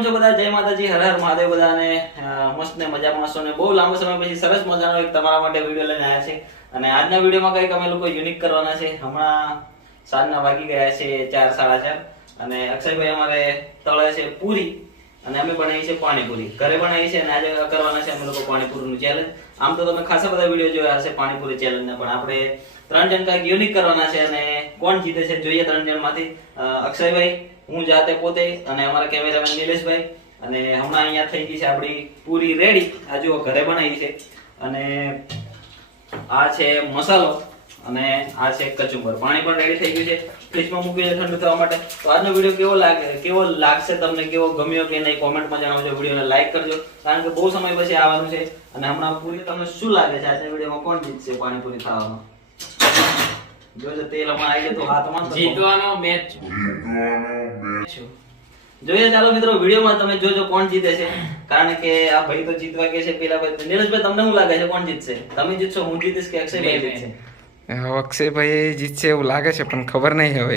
કેમ છો બધા? જય માતાજી, હર હર મહાદેવ બધાને. મસ્ત ને મજામાં હશો ને બહુ લાંબો સમય પછી સરસ મજાનો એક તમારા માટે વિડીયો લઈને આવ્યા છે. અને આજના વિડીયોમાં કંઈક અમે લોકો યુનિક કરવાના છે. હમણાં સાંજના વાગી ગયા છે 4 4:30 અને અક્ષયભાઈ અમારે તળે છે પૂરી અને અમે બનાવી છે પાણીપુરી. ઘરે બનાવી છે અને આજે કરવાના છે અમે લોકો પાણીપુરીનું ચેલેન્જ. આમ તો તમે ખાસા બધા વિડીયો જોયા હશે પાણીપુરી ચેલેન્જના, પણ આપણે 3 જણ કંઈક યુનિક કરવાના છે અને કોણ જીતે છે જોઈએ 3 જણમાંથી. અક્ષયભાઈ, હું જાતે પોતે અને અમારા કેમેરામેન નિલેશભાઈ. અને હમણાં અહીંયા થઈ ગઈ છે આપણી પૂરી રેડી. આ જુઓ ઘરે બનાવી છે અને આ છે મસાલો અને આ છે કચુંબર. પાણી પણ રેડી થઈ ગયું છે, ફ્રીજમાં મૂકી છે ઠંડુ થવા માટે. તો આજનો વિડીયો કેવો લાગશે તમને, કેવો ગમ્યો કે નહીં કોમેન્ટમાં જણાવજો. વિડીયોને લાઈક કરજો કારણ કે બહુ સમય પછી આવવાનું છે. અને હમણાં પૂરી તમને શું લાગે છે આજના વિડીયોમાં કોણ જીતશે પાણીપુરી ખાવામાં? જોજો તેલ હમણાં આવી જતો હાથમાં, જીતવાનો મેચ જોઈએ. ચાલો મિત્રો, વિડીયોમાં તમે જોજો કોણ જીતે છે. કારણ કે આ ભાઈ તો જીતવા કે છે પેલા ભાઈ. નીરજભાઈ, તમને શું લાગે છે કોણ જીતશે? તમે જીતશો, હું જીતીશ કે અક્ષયભાઈ જીતશે? અક્ષયભાઈ જીતશે એવું લાગે છે પણ ખબર નહીં હવે.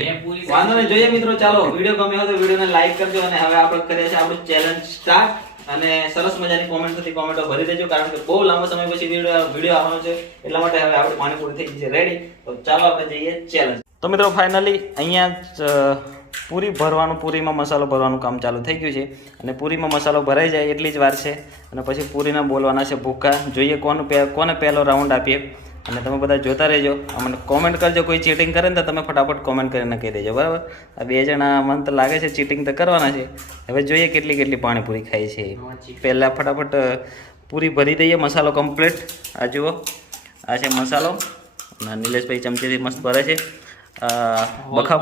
વાંધો નહીં, જોઈએ મિત્રો. ચાલો, વિડીયો ગમ્યો હોય તો વિડીયોને લાઈક કરજો. અને હવે આપણે કરીએ છીએ આપણું ચેલેન્જ સ્ટાર્ટ. અને સરસ મજાની કોમેન્ટો ભરી દેજો કારણ કે બહુ લાંબો સમય પછી વિડીયો આવવાનો છે. એટલા માટે હવે આપણે પાણીપુરી થઈ ગઈ છે રેડી. તો ચાલો આપણે જઈએ ચેલેન્જ. તો મિત્રો, ફાઇનલી અહીંયા પૂરી ભરવાનું, પૂરીમાં મસાલો ભરવાનું કામ ચાલુ થઈ ગયું છે. અને પૂરીમાં મસાલો ભરાઈ જાય એટલી જ વાર છે. અને પછી પૂરીના બોલવાના છે ભૂક્કા. જોઈએ કોને પહેલો રાઉન્ડ આપીએ. અને તમે બધા જોતા રહેજો, અમને કોમેન્ટ કરજો. કોઈ ચીટિંગ કરે ને તો તમે ફટાફટ કોમેન્ટ કરીને કહી દેજો, બરાબર? આ 2 જણા મને તો લાગે છે ચીટિંગ તો કરવાના છે. હવે જોઈએ કેટલી પાણીપુરી ખાઈ છે. પહેલાં ફટાફટ પૂરી ભરી દઈએ, મસાલો કમ્પ્લીટ. આ જુઓ, આ છે મસાલો. અને નિલેશભાઈ ચમચીથી મસ્ત ભરે છે. બખા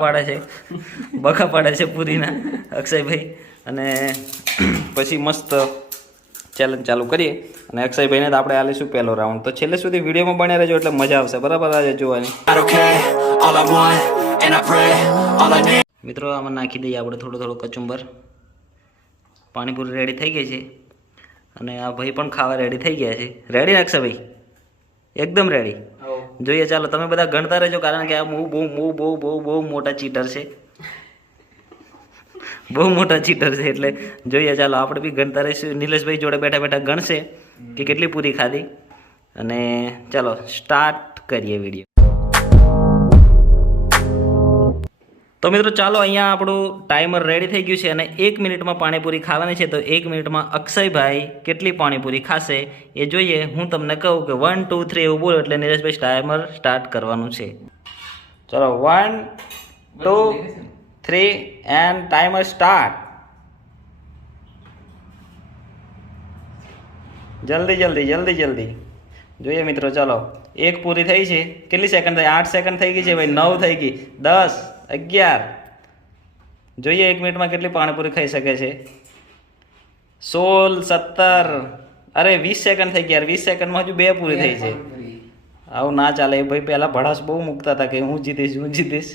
પાડે છે પૂરીના અક્ષયભાઈ. અને પછી મસ્ત ચેલેન્જ ચાલુ કરીએ. અને અક્ષયભાઈને તો આપણે આલીશું પહેલો રાઉન્ડ. તો છેલ્લે સુધી વિડીયોમાં બન્યા રહેજો એટલે મજા આવશે, બરાબર? આજે જોવાની. મિત્રો, આમાં નાખી દઈએ આપણે થોડું કચુંબર. પાણીપુરી રેડી થઈ ગઈ છે અને આ ભાઈ પણ ખાવા રેડી થઈ ગયા છે. રેડી ને અક્ષયભાઈ? એકદમ રેડી. જોઈએ, ચાલો તમે બધા ગણતા રહેજો કારણ કે આ બહુ મોટા ચીટર છે. બહુ મોટા ચીટર છે એટલે જોઈએ. ચાલો આપણે બી ગણતા રહીશું. નિલેશભાઈ જોડે બેઠા ગણશે કે કેટલી પૂરી ખાધી. અને ચાલો સ્ટાર્ટ કરીએ વિડીયો. તો મિત્રો, ચાલો અહીંયા આપણું ટાઈમર રેડી થઈ ગયું છે અને 1 મિનિટમાં પાણીપુરી ખાવાની છે. તો 1 મિનિટમાં અક્ષયભાઈ કેટલી પાણીપુરી ખાશે એ જોઈએ. હું તમને કહું કે 1 2 3 એવું બોલો એટલે નિલેશભાઈ ટાઈમર સ્ટાર્ટ કરવાનું છે. ચલો, 1 2 3 એન્ડ ટાઈમર સ્ટાર્ટ. જલ્દી જોઈએ મિત્રો. ચાલો, 1 પૂરી થઈ છે. કેટલી સેકન્ડ થઈ? 8 સેકન્ડ થઈ ગઈ છે ભાઈ. 9 થઈ ગઈ, 10 11. જોઈએ 1 મિનિટમાં કેટલી પાણીપુરી ખાઈ શકે છે. 16 17. અરે 20 સેકન્ડ થઈ ગયા. 20 સેકન્ડમાં હજુ 2 પૂરી થઈ છે. આવું ના ચાલે. એ ભાઈ પહેલા ભડાસ બહુ મૂકતા હતા કે હું જીતીશ.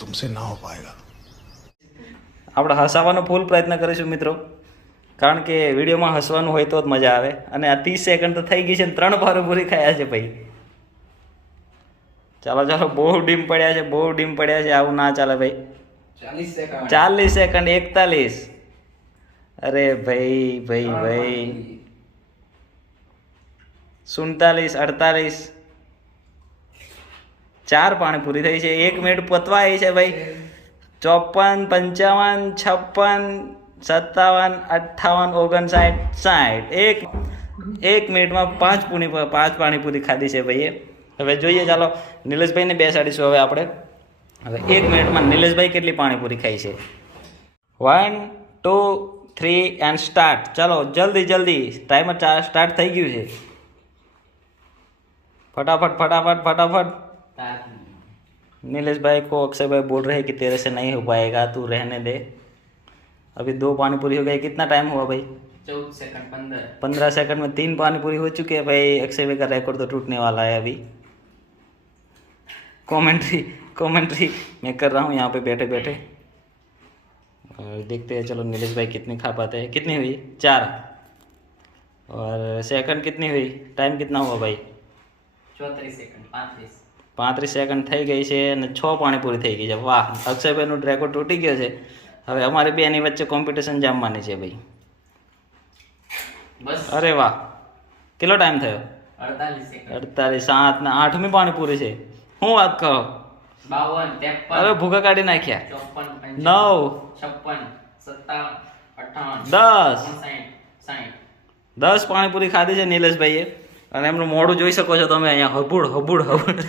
तुमसे ना हो पाएगा. આપણે હસાવવાનો ફૂલ પ્રયત્ન કરીશું મિત્રો, કારણ કે વિડીયોમાં હસવાનું હોય તો જ મજા આવે. અને આ 30 સેકન્ડ તો થઈ ગઈ છે ને 3 પાણીપુરી ખાયા છે ભાઈ. ચાલો બહુ ડીમ પડ્યા છે. આવું ના ચાલે ભાઈ. 40 સેકન્ડ 41. અરે ભાઈ 47 48. 4 પાણીપુરી થઈ છે. 1 મિનિટ પતવા આવી છે ભાઈ. 54 55 56 57 58 59. 1 મિનિટમાં 5 પાણીપુરી ખાધી છે ભાઈએ. હવે જોઈએ, ચાલો નિલેશભાઈને બેસાડીશું હવે આપણે. હવે 1 મિનિટમાં નિલેશભાઈ કેટલી પાણીપુરી ખાઈ છે. 1 2 3 એન્ડ સ્ટાર્ટ. ચાલો જલ્દી ટાઈમર સ્ટાર્ટ થઈ ગયું છે. फटाफट. नीलेश भाई को अक्षय भाई बोल रहे हैं कि तेरे से नहीं हो पाएगा, तू रहने दे. अभी 2 पानीपुरी हो गई. कितना टाइम हुआ भाई? 14 सेकंड 15 सेकंड में 3 पानीपुरी हो चुके हैं भाई. अक्षय भाई का रिकॉर्ड तो टूटने वाला है अभी. कमेंट्री मैं कर रहा हूँ यहाँ पे बैठे. और देखते हैं चलो नीलेश भाई कितनी खा पाते हैं. कितनी हुई? 4. और सेकंड कितनी हुई? टाइम कितना हुआ भाई? 34 सेकंड 35. 35 સેકન્ડ થઈ ગઈ છે અને 6 પાણીપુરી થઈ ગઈ છે. વાહ, અક્ષયભાઈનું રેકોર્ડ તૂટી ગયો છે. હવે અમારી બે એની વચ્ચે કોમ્પિટિશન જામવાની છે ભાઈ. બસ અરે વાહ, કેટલો ટાઈમ થયો? 48 સેકન્ડ. 48, 7 ને 8મી પાણીપુરી છે. હું વાત કરો? 52, 53, અરે ભૂકા કાઢી નાખ્યા. 54, 9, 56, 57, 58, 10. 59, 10 પાણીપુરી ખાધી છે નિલેશભાઈએ, અને એમનું મોઢું જોઈ શકો છો તમે અહીંયા, હબુડ હબુડ હબુડ.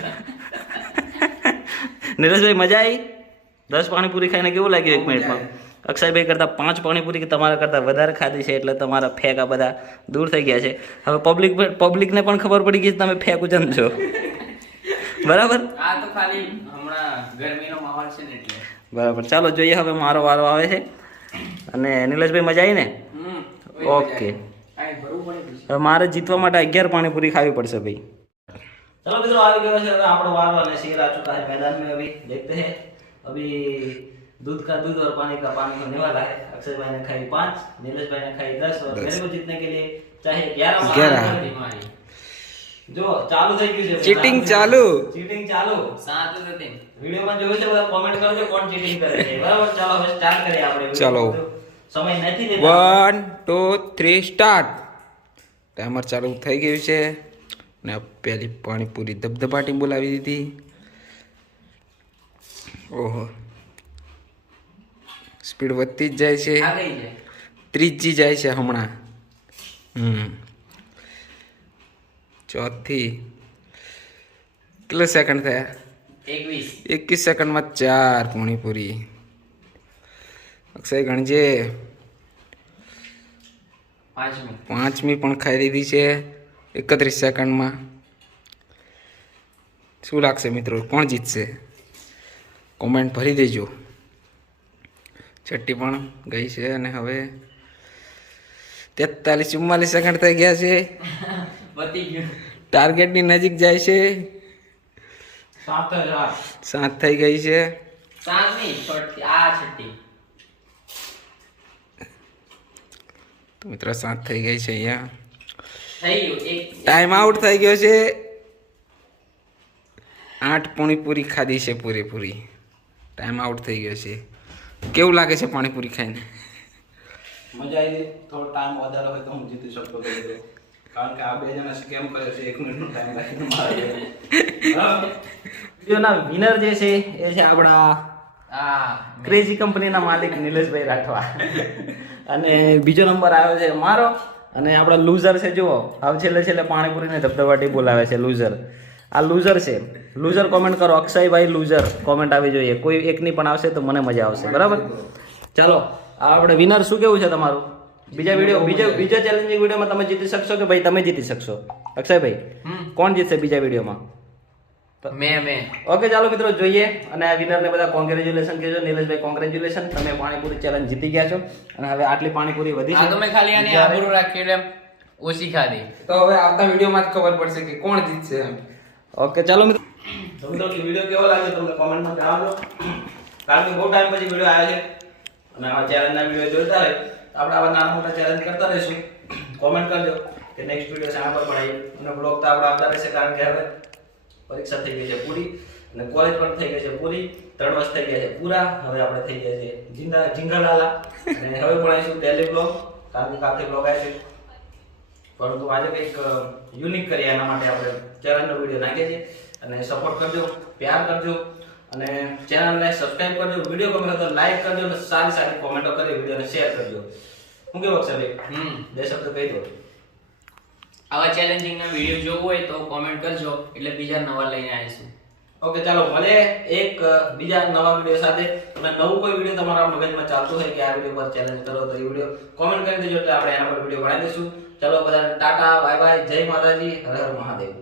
નિલેશભાઈ મજા આવી? 10 પાણીપુરી ખાઈને કેવું લાગ્યું 1 મિનિટમાં? અક્ષયભાઈ કરતાં 5 પાણીપુરી તમારા કરતાં વધારે ખાધી છે, એટલે તમારા ફેક આ બધા દૂર થઈ ગયા છે. હવે પબ્લિકને પણ ખબર પડી ગઈ છે તમે ફેક ઉજન છો. બરાબર? આ તો ખાલી હમણાં ગરમીનો માહોલ છે ને એટલે. બરાબર, ચાલો જોઈએ હવે મારો વારો આવે છે. અને નિલેશભાઈ મજા આવી ને? ઓકે, કાંઈ ભરવું પડે પછી. હવે મારે જીતવા માટે 11 પાણીપુરી ખાવી પડશે ભાઈ. चलो मित्रों, आ गया है આપણો વારો અને शेर आ चुका है मैदान में. अभी देखते हैं, अभी दूध का दूध और पानी का पानी होने वाला है. अक्षय भाई ने खाई 5, नीलेश भाई ने खाई 10 और मेरे को जीतने के लिए चाहे 11. બીમારી. જો ચાલુ થઈ ગયું છે ચીટિંગ ચાલુ. ચીટિંગ ચાલુ. 7 જ હતી. વિડિયો માં જોયું છે બધા કોમેન્ટ કરજો કોણ ચીટિંગ કરે છે. બરાબર, ચાલો હવે સ્ટાર્ટ કરીએ આપણે. ચાલો. સમય નથી લેતા. 1 2 3 સ્ટાર્ટ. ટાઈમર ચાલુ થઈ ગયું છે ને પહેલી પાણીપુરી ધબધબાટી બોલાવી દીધી. ઓહો, સ્પીડ વધતી જ જાય છે, આ ગઈ છે. ત્રીજી જાય છે હમણાં. ચોથી. કેટલા સેકન્ડ થયા? 21. 21 સેકન્ડમાં 4 પાણીપુરી. અક્ષય ગણજે. 5મી. 5મી પણ ખાઈ લીધી છે 31 સેકન્ડમાં. શું લાગશે મિત્રો, કોણ જીતશે? કોમેન્ટ ભરી દેજો. છઠ્ઠી પણ ગઈ છે અને હવે 43-44 સેકન્ડ થઈ ગયા છે. પતી ગયું. ટાર્ગેટની નજીક જાય છે. 7 થઈ ગઈ છે. 7મી, છઠ્ઠી, આ છઠ્ઠી. તો મિત્રો 7 થઈ ગઈ છે અહીંયા. થઈ ગયું. એક ટાઈમ આઉટ થઈ ગયો છે. 8 પાણીપુરી ખાધી છે પૂરેપૂરી. ટાઈમ આઉટ થઈ ગયો છે. કેવું લાગે છે પાણીપુરી ખાઈને? મજા આવી. થોડો ટાઈમ વધારે હોય તો હું જીતી શકતો હતો, કારણ કે આ બે જણા સ્કેમ કરે છે. 1 મિનિટનો ટાઈમ રાખીને મારે. વિડિયોના વિનર જે છે એ છે આપણા આ ક્રેઝી કંપનીના માલિક નિલેશભાઈ રાઠવા. અને બીજો નંબર આવ્યો છે મારો. અને આપણા લૂઝર છે, જુઓ હવે છેલ્લે પાણીપુરીને ધબધબાટી બોલાવે છે. લૂઝર, આ લૂઝર છે. લૂઝર કોમેન્ટ કરો, અક્ષયભાઈ લૂઝર કોમેન્ટ આવી જોઈએ. કોઈ એકની પણ આવશે તો મને મજા આવશે. બરાબર, ચાલો આપણે વિનર. શું કેવું છે તમારું? બીજો ચેલેન્જિંગ વિડીયોમાં તમે જીતી શકશો કે ભાઈ તમે જીતી શકશો? અક્ષયભાઈ, કોણ જીતશે બીજા વિડીયોમાં? મેં ઓકે, ચાલો મિત્રો જોઈએ. અને આ વિનરને બધા કોંગ્રેચ્યુલેશન કહેજો. નિલેશભાઈ કોંગ્રેચ્યુલેશન, તમે પાણીપુરી ચેલેન્જ જીતી ગયા છો. અને હવે આટલી પાણીપુરી વધી આ તો મેં ખાલી આને આબરૂ રાખી એટલે ઓછી ખાધી. તો હવે આવતા વિડીયોમાં જ ખબર પડશે કે કોણ જીતશે એમ. ઓકે, ચાલો મિત્રો. વિડીયો કેવો લાગ્યો તમને કોમેન્ટમાં જણાવજો. કારણ કે બહુ ટાઈમ પછી વિડીયો આવ્યો છે અને આવા ચેલેન્જના વિડીયો જોતા રહે આપણે આવા નાના મોટા ચેલેન્જ કરતા રહીશું. કોમેન્ટ કરજો કે નેક્સ્ટ વિડીયો શાના પર બનાવીએ. અને બ્લોગ તો આપણે આવતા રહેશે, કારણ કે હવે પરીક્ષા થઈ ગઈ છે પૂરી અને કોલેજ પણ થઈ ગઈ છે પૂરી. 3 વર્ષ થઈ ગયા છે પૂરા. હવે આપણે થઈ ગયા છે જીંગાલાલા. અને હવે બનાવીશું ડેલી બ્લોગ, કારણ કે કાલથી બ્લોગ આવે છે. પરંતુ આજે કંઈક યુનિક કરીએ, એના માટે આપણે ચેનલનો વિડીયો નાખીએ છીએ. અને સપોર્ટ કરજો, પ્યાર કરજો અને ચેનલને સબસ્ક્રાઇબ કરજો. વિડીયો ગમે તો લાઈક કરજો અને સારી કોમેન્ટો કરી વિડીયોને શેર કરજો. હું કેવું છે ભાઈ? બે શબ્દ કહી દો. આવા ચેલેન્જિંગ ના વિડીયો જોવો હોય તો કોમેન્ટ કરજો, એટલે બીજા નવા લઈને આવીશું. ઓકે, ચાલો મળે એક બીજા નવા વિડીયો સાથે. અને નવું કોઈ વિડીયો તમારા મગજમાં ચાલતું હોય કે આ વિડીયો પર ચેલેન્જ કરો તો એ વિડીયો કોમેન્ટ કરી દેજો, એટલે આપણે એના પર વિડીયો બનાવી દઈશું. ચાલો બધાને ટાટા, બાય બાય, જય માતાજી, હર હર મહાદેવ.